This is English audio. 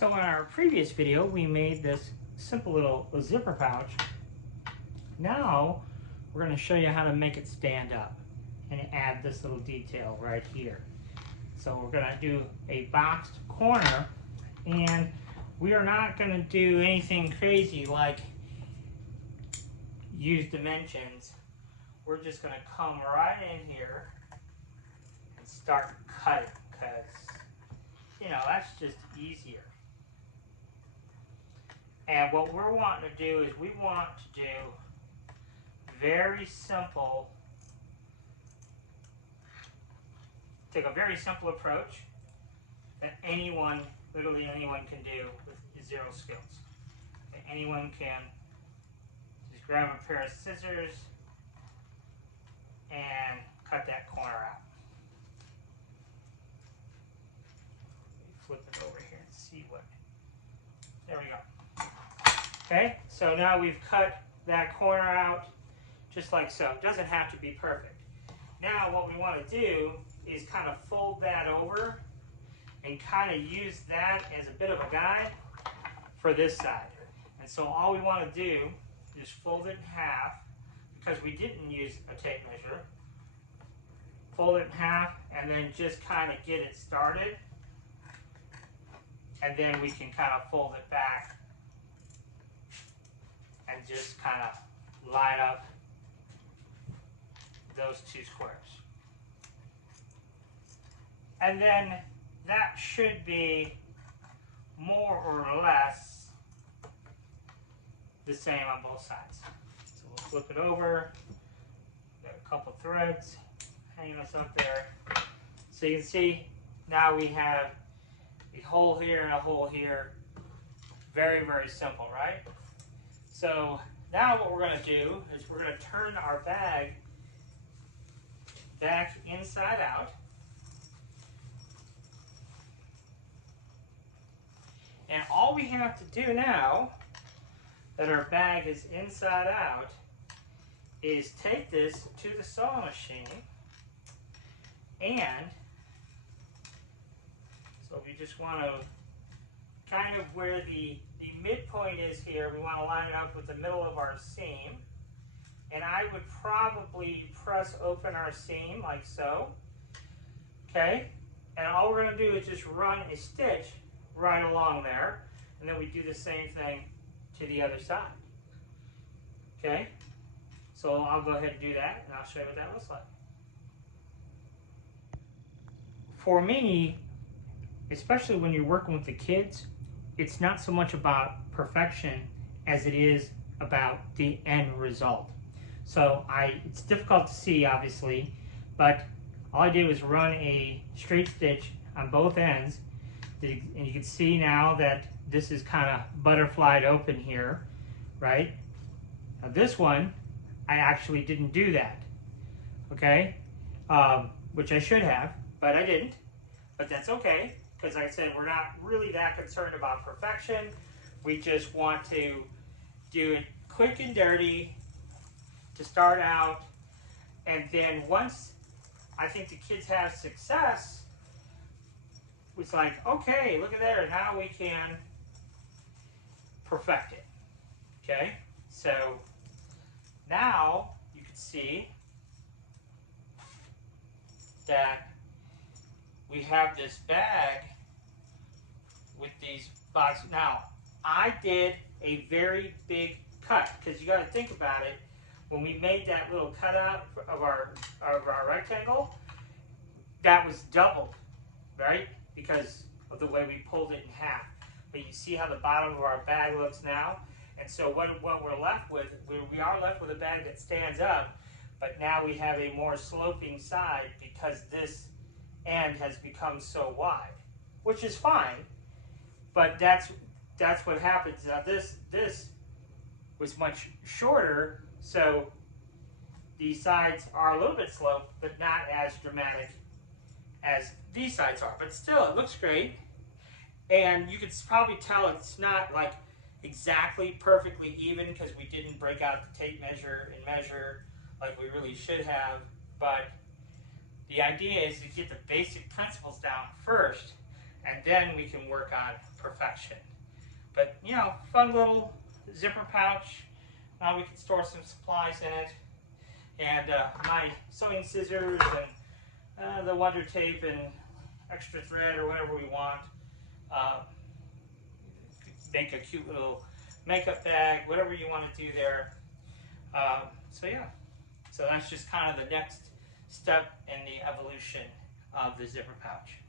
So in our previous video, we made this simple little zipper pouch. Now we're going to show you how to make it stand up and add this little detail right here. So we're going to do a boxed corner, and we are not going to do anything crazy like use dimensions. We're just going to come right in here and start cutting, because that's just easier. And what we're wanting to do is we want to do take a very simple approach that anyone, literally anyone, can do with zero skills. Okay, anyone can just grab a pair of scissors and cut that corner out. Flip it over here and see what, there we go. Okay, so now we've cut that corner out just like so. It doesn't have to be perfect. Now what we want to do is kind of fold that over and kind of use that as a bit of a guide for this side. And so all we want to do is fold it in half, because we didn't use a tape measure. Fold it in half and then just kind of get it started. And then we can kind of fold it back and just kind of line up those two squares. And then that should be more or less the same on both sides. So we'll flip it over. Got a couple threads hanging us up there. So you can see now we have a hole here and a hole here. Very, very simple, right? So now what we're going to do is we're going to turn our bag back inside out. And all we have to do now that our bag is inside out is take this to the sewing machine, and so we just want to kind of where the midpoint is here, we want to line it up with the middle of our seam. And I would probably press open our seam like so. Okay? And all we're going to do is just run a stitch right along there. And then we do the same thing to the other side. Okay? So I'll go ahead and do that, and I'll show you what that looks like. For me, especially when you're working with the kids, it's not so much about perfection as it is about the end result. So it's difficult to see, obviously, but all I did was run a straight stitch on both ends, and you can see now that this is kind of butterflied open here, right? Now this one, I actually didn't do that, okay? Which I should have, but I didn't. But that's okay, because like I said, we're not really that concerned about perfection. We just want to do it quick and dirty to start out, and then once I think the kids have success, it's like, okay, look at there, now we can perfect it. Okay, so now you can see that we have this bag with these boxes. Now, I did a very big cut, because you got to think about it. When we made that little cutout of our rectangle, that was doubled, right? Because of the way we pulled it in half. But you see how the bottom of our bag looks now? And so what we're left with, we are left with a bag that stands up, but now we have a more sloping side because this end has become so wide, which is fine, but that's what happens. Now this was much shorter, so these sides are a little bit sloped, but not as dramatic as these sides are. But still, it looks great. And you can probably tell it's not like exactly perfectly even, because we didn't break out the tape measure and measure like we really should have. But the idea is to get the basic principles down first, and then we can work on perfection. But, you know, fun little zipper pouch. We can store some supplies in it. And my sewing scissors and the Wonder Tape and extra thread or whatever we want. Make a cute little makeup bag, whatever you want to do there. So yeah, so that's just kind of the next step in the evolution of the zipper pouch.